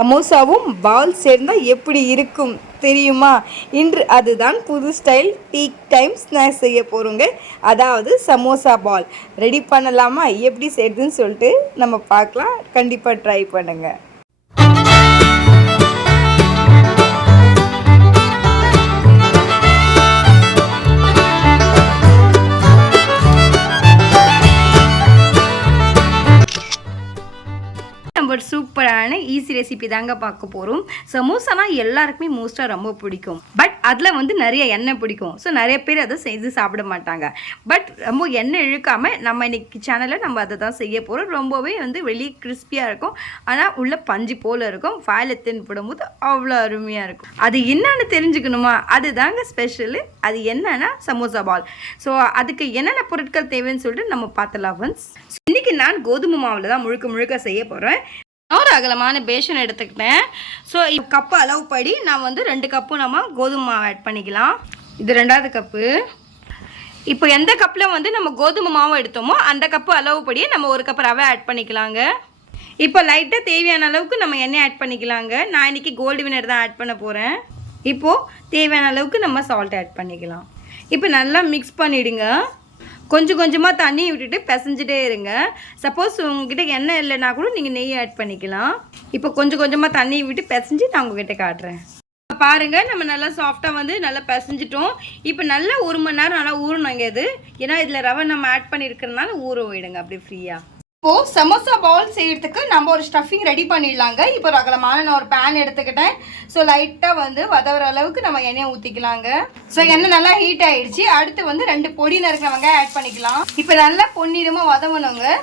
சமோசாவும் பால் சேர்ந்தால் எப்படி இருக்கும் தெரியுமா? இன்று அதுதான் புது ஸ்டைல் டீ டைம் ஸ்நாக்ஸ் செய்ய போகிறோங்க. அதாவது சமோசா பால் ரெடி பண்ணலாமா? எப்படி செய்யுதுன்னு சொல்லிட்டு நம்ம பார்க்கலாம். கண்டிப்பாக ட்ரை பண்ணுங்கள். நம்ம சூப்பரான ஈஸி ரெசிபி தாங்க பார்க்க போகிறோம். சமோசானா எல்லாருக்குமே மோஸ்ட்டாக ரொம்ப பிடிக்கும். பட் அதில் வந்து நிறைய எண்ணெய் பிடிக்கும். ஸோ நிறைய பேர் அதை செய்து சாப்பிட மாட்டாங்க. பட் ரொம்ப எண்ணெய் இழுக்காமல் நம்ம இன்னைக்கு சேனலில் நம்ம அதை தான் செய்ய போகிறோம். ரொம்பவே வந்து வெளியே கிறிஸ்பியாக இருக்கும், ஆனால் உள்ள பஞ்சு போல் இருக்கும். வாயில் தின்படும்போது அவ்வளோ அருமையாக இருக்கும். அது என்னன்னு தெரிஞ்சுக்கணுமா? அது தாங்க ஸ்பெஷலு. அது என்னன்னா சமோசா பால். ஸோ அதுக்கு என்னென்ன பொருட்கள் தேவைன்னு சொல்லிட்டு நம்ம பார்த்துலாம் ஃப்ரெண்ட்ஸ். இன்றைக்கி நான் கோதுமை மாவில் தான் முழுக்க செய்ய போகிறேன். ஒரு அகலமான பேஷன் எடுத்துக்கிட்டேன். ஸோ கப்பு அளவு படி நான் வந்து 2 கப்பு நம்ம கோதுமை மாவு ஆட் பண்ணிக்கலாம். இது 2வது கப்பு. இப்போ எந்த கப்பில் வந்து நம்ம கோதுமை மாவு எடுத்தோமோ அந்த கப்பு அளவுப்படியே நம்ம 1 கப் ரவை ஆட் பண்ணிக்கலாங்க. இப்போ லைட்டாக தேவையான அளவுக்கு நம்ம எண்ணெய் ஆட் பண்ணிக்கலாங்க. நான் இன்றைக்கி கோல்டு வினர் தான் ஆட் பண்ண போகிறேன். இப்போது தேவையான அளவுக்கு நம்ம சால்ட் ஆட் பண்ணிக்கலாம். இப்போ நல்லா மிக்ஸ் பண்ணிவிடுங்க. கொஞ்சம் கொஞ்சமாக தண்ணி விட்டுட்டு பிசைஞ்சிட்டே இருங்க. சப்போஸ் உங்ககிட்ட எண்ணெய் இல்லைன்னா கூட நீங்கள் நெய் ஆட் பண்ணிக்கலாம். இப்போ கொஞ்சம் கொஞ்சமாக தண்ணி விட்டு பிசைஞ்சு நான் உங்ககிட்ட காட்டுறேன். பாருங்கள், நம்ம நல்லா சாஃப்டாக வந்து நல்லா பிசைஞ்சிட்டோம். இப்போ நல்லா 1 மணி நேரம் நல்லா ஊறணுங்க இது. ஏன்னா இதில் ரவை நம்ம ஆட் பண்ணியிருக்கிறதுனால ஊற விடுங்க அப்படி ஃப்ரீயாக. இப்போது சமோசா பால் செய்கிறதுக்கு நம்ம ஒரு ஸ்டஃபிங் ரெடி பண்ணிடலாங்க. இப்போ ஒரு அகலமான நான் ஒரு பேன் எடுத்துக்கிட்டேன். ஸோ லைட்டாக வந்து வதவுற அளவுக்கு நம்ம எண்ணெயை ஊற்றிக்கலாங்க. ஸோ எண்ணெய் நல்லா ஹீட் ஆகிடுச்சு. அடுத்து வந்து 2 பொடி நறுக்கிற வெங்காயம் ஆட் பண்ணிக்கலாம். இப்போ நல்லா பொன்னிறமாக வதவணுங்க.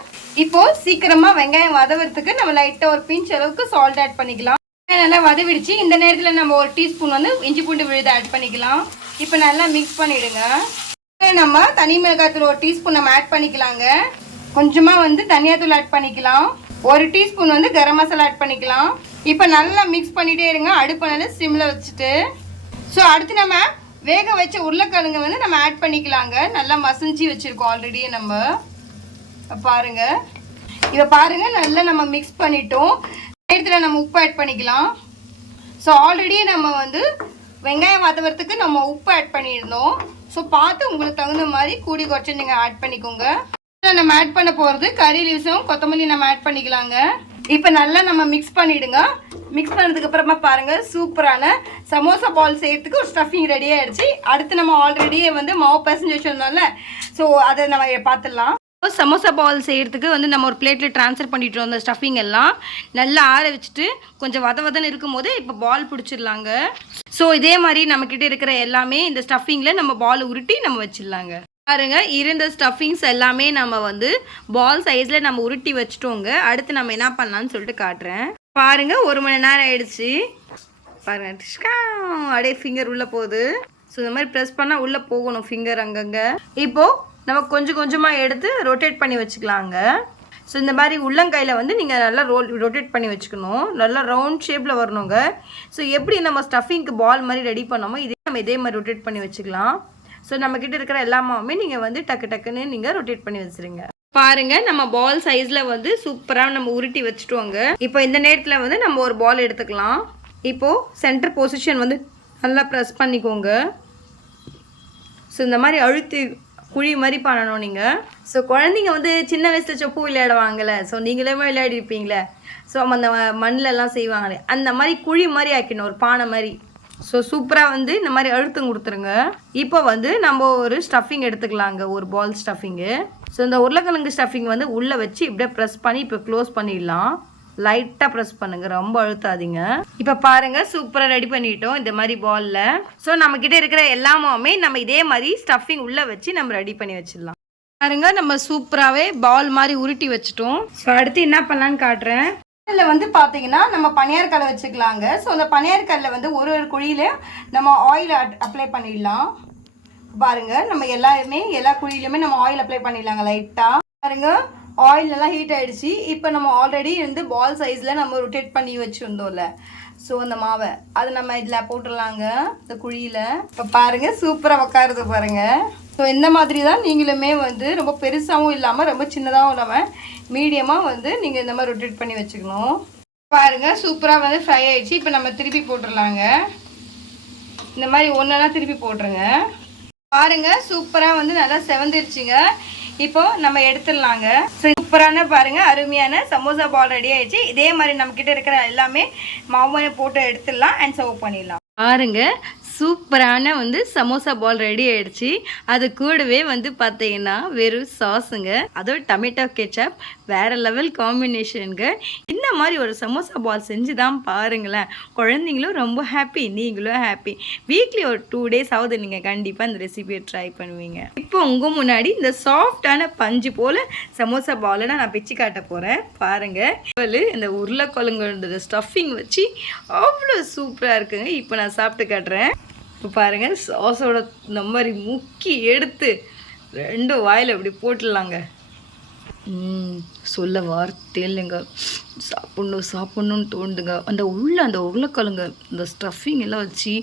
இப்போது சீக்கிரமாக வெங்காயம் வதவுறதுக்கு நம்ம லைட்டாக ஒரு பிஞ்ச் அளவுக்கு சால்ட் ஆட் பண்ணிக்கலாம். நல்லா வதவிடுச்சு. இந்த நேரத்தில் நம்ம 1 டீஸ்பூன் வந்து இஞ்சி பூண்டு விழுது ஆட் பண்ணிக்கலாம். இப்போ நல்லா மிக்ஸ் பண்ணிவிடுங்க. நம்ம தனி மிளகாய்த்தூள் 1 டீஸ்பூன் நம்ம ஆட் பண்ணிக்கலாங்க. கொஞ்சமாக வந்து தனியாத்தூள் ஆட் பண்ணிக்கலாம். 1 டீஸ்பூன் வந்து கரம் மசாலா ஆட் பண்ணிக்கலாம். இப்போ நல்லா மிக்ஸ் பண்ணிகிட்டே இருங்க. அடுப்பு நல்லா சிம்மில் வச்சுட்டு. ஸோ அடுத்து நம்ம வேக வச்ச உருளைக்கிழங்கு வந்து நம்ம ஆட் பண்ணிக்கலாங்க. நல்லா மசிஞ்சு வச்சுருக்கோம் ஆல்ரெடி நம்ம. பாருங்கள், இப்போ பாருங்கள் நல்லா நம்ம மிக்ஸ் பண்ணிட்டோம். நேரத்தில் நம்ம உப்பு ஆட் பண்ணிக்கலாம். ஸோ ஆல்ரெடி நம்ம வந்து வெங்காயம் வதவறதுக்கு நம்ம உப்பு ஆட் பண்ணியிருந்தோம். ஸோ பார்த்து உங்களுக்கு தகுந்த மாதிரி கூடி குறைச்சி நீங்கள் ஆட் பண்ணிக்கோங்க. நம்ம ஆட் பண்ண போகிறது கறி லீவ்ஸும் கொத்தமல்லி நம்ம ஆட் பண்ணிக்கலாங்க. இப்போ நல்லா நம்ம மிக்ஸ் பண்ணிவிடுங்க. மிக்ஸ் பண்ணதுக்கு அப்புறமா பாருங்கள், சூப்பரான சமோசா பால் செய்கிறதுக்கு ஒரு ஸ்டஃபிங் ரெடி ஆகிடுச்சு. அடுத்து நம்ம ஆல்ரெடியே வந்து மாவு பிசைஞ்சு வச்சுருந்தோம்ல, ஸோ அதை நம்ம பார்த்துடலாம். சமோசா பால் செய்கிறதுக்கு வந்து நம்ம ஒரு பிளேட்டில் ட்ரான்ஸ்ஃபர் பண்ணிட்டோம். அந்த ஸ்டஃபிங் எல்லாம் நல்லா ஆற வச்சுட்டு கொஞ்சம் வதன்னு இருக்கும் போது இப்போ பால் பிடிச்சிடலாங்க. ஸோ இதே மாதிரி நம்மக்கிட்ட இருக்கிற எல்லாமே இந்த ஸ்டஃபிங்கில் நம்ம பால் உருட்டி நம்ம வச்சிடலாங்க. பாருங்க, இருந்த ஸ்டஃபிங்ஸ் எல்லாமே நம்ம வந்து பால் சைஸில் நம்ம உருட்டி வச்சுட்டோங்க. அடுத்து நம்ம என்ன பண்ணலான்னு சொல்லிட்டு காட்டுறேன். பாருங்க, 1 மணி நேரம் ஆயிடுச்சு. பாருங்க, அப்படியே ஃபிங்கர் உள்ளே போகுது. ஸோ இந்த மாதிரி ப்ரெஸ் பண்ணால் உள்ளே போகணும் ஃபிங்கர் அங்கங்கே. இப்போது நம்ம கொஞ்சம் கொஞ்சமாக எடுத்து ரொட்டேட் பண்ணி வச்சுக்கலாங்க. ஸோ இந்த மாதிரி உள்ளங்கையில் வந்து நீங்கள் நல்லா ரொட்டேட் பண்ணி வச்சுக்கணும். நல்லா ரவுண்ட் ஷேப்பில் வரணுங்க. ஸோ எப்படி நம்ம ஸ்டஃபிங்க்கு பால் மாதிரி ரெடி பண்ணோமோ இதே மாதிரி ரொட்டேட் பண்ணி வச்சுக்கலாம். ஸோ நம்மக்கிட்ட இருக்கிற எல்லா மாவுமே நீங்கள் வந்து டக்குன்னு நீங்கள் ரொட்டேட் பண்ணி வச்சுருங்க. பாருங்கள், நம்ம பால் சைஸில் வந்து சூப்பராக நம்ம உருட்டி வச்சுட்டோங்க. இப்போ இந்த நேரத்தில் வந்து நம்ம ஒரு பால் எடுத்துக்கலாம். இப்போது சென்டர் பொசிஷன் வந்து நல்லா ப்ரெஸ் பண்ணிக்கோங்க. ஸோ இந்த மாதிரி அழுத்தி குழி மாதிரி பண்ணணும் நீங்கள். ஸோ குழந்தைங்க வந்து சின்ன வயசில் சொப்பு விளையாடுவாங்கள்ல, ஸோ நீங்களுமே விளையாடிருப்பீங்களே. ஸோ அந்த மண்ணிலலாம் செய்வாங்களே, அந்த மாதிரி குழி மாதிரி ஆக்கிடணும், ஒரு பானை மாதிரி. ஸோ சூப்பராக வந்து இந்த மாதிரி அழுத்தம் கொடுத்துருங்க. இப்போ வந்து நம்ம ஒரு ஸ்டஃபிங் எடுத்துக்கலாங்க, ஒரு பால் ஸ்டஃபிங்கு. ஸோ இந்த உருளைக்கிழங்கு ஸ்டஃபிங் வந்து உள்ளே வச்சு இப்படியே ப்ரெஸ் பண்ணி இப்போ க்ளோஸ் பண்ணிடலாம். லைட்டாக ப்ரெஸ் பண்ணுங்கள், ரொம்ப அழுத்தாதீங்க. இப்போ பாருங்கள், சூப்பராக ரெடி பண்ணிட்டோம் இந்த மாதிரி பாலில். ஸோ நம்மக்கிட்ட இருக்கிற எல்லாமே நம்ம இதே மாதிரி ஸ்டஃபிங் உள்ளே வச்சு நம்ம ரெடி பண்ணி வச்சிடலாம். பாருங்க, நம்ம சூப்பராகவே பால் மாதிரி உருட்டி வச்சுட்டோம். ஸோ அடுத்து என்ன பண்ணலான்னு காட்டுறேன். இதில் வந்து பார்த்தீங்கன்னா நம்ம பனியாரக்கல்லை வச்சுக்கலாங்க. ஸோ அந்த பனியாரக்கல்லில் வந்து ஒரு குழியிலையும் நம்ம ஆயில் அப்ளை பண்ணிடலாம். பாருங்கள், நம்ம எல்லா குழியிலுமே நம்ம ஆயில் அப்ளை பண்ணிடலாங்க லைட்டாக. பாருங்கள், ஆயில் நல்லா ஹீட் ஆகிடுச்சு. இப்போ நம்ம ஆல்ரெடி வந்து பால் சைஸில் நம்ம ரொட்டேட் பண்ணி வச்சுருந்தோம்ல, ஸோ அந்த மாவை அதை நம்ம இதில் போட்டுடலாங்க இந்த குழியில். இப்போ பாருங்கள், சூப்பராக உட்காருது பாருங்கள். ஸோ இந்த மாதிரி தான் நீங்களுமே வந்து ரொம்ப பெருசாகவும் இல்லாமல் ரொம்ப சின்னதாகவும் இல்லாமல் மீடியமாக வந்து நீங்கள் இந்த மாதிரி ரொட்டேட் பண்ணி வச்சுக்கணும். பாருங்கள் சூப்பராக வந்து ஃப்ரை ஆயிடுச்சு. இப்போ நம்ம திருப்பி போட்டுடலாங்க. இந்த மாதிரி ஒன்றா திருப்பி போட்டுருங்க. பாருங்கள் சூப்பராக வந்து நல்லா செவந்துருச்சுங்க. இப்போ நம்ம எடுத்துடலாங்க. சூப்பரான பாருங்கள் அருமையான சமோசா பால் ரெடி ஆயிடுச்சு. இதே மாதிரி நம்மக்கிட்ட இருக்கிற எல்லாமே மாவு போட்டு எடுத்துடலாம் அண்ட் சர்வ் பண்ணிடலாம். பாருங்க சூப்பரான வந்து சமோசா பால் ரெடி ஆயிடுச்சு. அது கூடவே வந்து பார்த்தீங்கன்னா வெறும் சாஸுங்க, அதோட டொமேட்டோ கெச்சப், வேறு லெவல் காம்பினேஷனுங்க. இந்த மாதிரி ஒரு சமோசா பால் செஞ்சு தான் பாருங்களேன். குழந்தைங்களும் ரொம்ப ஹாப்பி, நீங்களும் ஹாப்பி. வீக்லி ஒரு 2 days ஆகுது நீங்கள் கண்டிப்பாக இந்த ரெசிபியை ட்ரை பண்ணுவீங்க. இப்போ உங்கள் முன்னாடி இந்த சாஃப்டான பஞ்சு போல் சமோசா பாலை நான் பிச்சு காட்ட போகிறேன். பாருங்கள் இந்த உருளைக்கிழங்கு ஸ்டஃபிங் வச்சு அவ்வளோ சூப்பராக இருக்குங்க. இப்போ நான் சாப்பிட்டு காட்டுறேன். இப்போ பாருங்கள் சாஸோட இந்த மாதிரி முக்கி எடுத்து 2 வாயில் இப்படி போட்டுடலாங்க. சொல்ல வார்த்தை இல்லைங்க, சாப்பிட்ணுன்னு தோண்டுங்க. அந்த உருளைக்கிழங்கு இந்த ஸ்டஃபிங் எல்லாம் வச்சு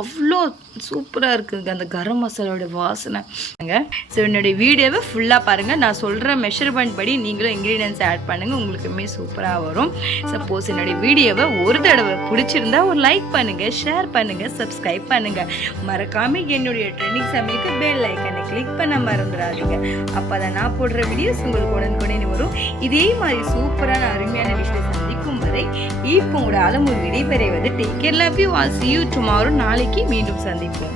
அவ்வளோ சூப்பராக இருக்குங்க. அந்த கரம் மசாலாவோட வாசனைங்க. ஸோ என்னுடைய வீடியோவை ஃபுல்லாக பாருங்கள். நான் சொல்கிற மெஷர்மெண்ட் படி நீங்களும் இன்க்ரீடியன்ஸ் ஆட் பண்ணுங்கள், உங்களுக்குமே சூப்பராக வரும். சப்போஸ் என்னுடைய வீடியோவை ஒரு தடவை பிடிச்சிருந்தா ஒரு லைக் பண்ணுங்கள், ஷேர் பண்ணுங்கள், சப்ஸ்கிரைப் பண்ணுங்கள். மறக்காமல் என்னுடைய ட்ரெண்டிங் சமையலுக்கு பெல் ஐக்கனை கிளிக் பண்ண மறந்துடாதீங்க. அப்போ தான் நான் போடுற வீடியோஸ் உங்களுக்கு உடனுக்குடனே வரும். இதே மாதிரி சூப்பரான அருமையான விஷயம் சந்திக்கும் வரை இப்போ உங்களோட அலமு விடைபெறுவது. Take care, love you all, see you tomorrow. நாளைக்கு மீண்டும் சந்திப்போம்.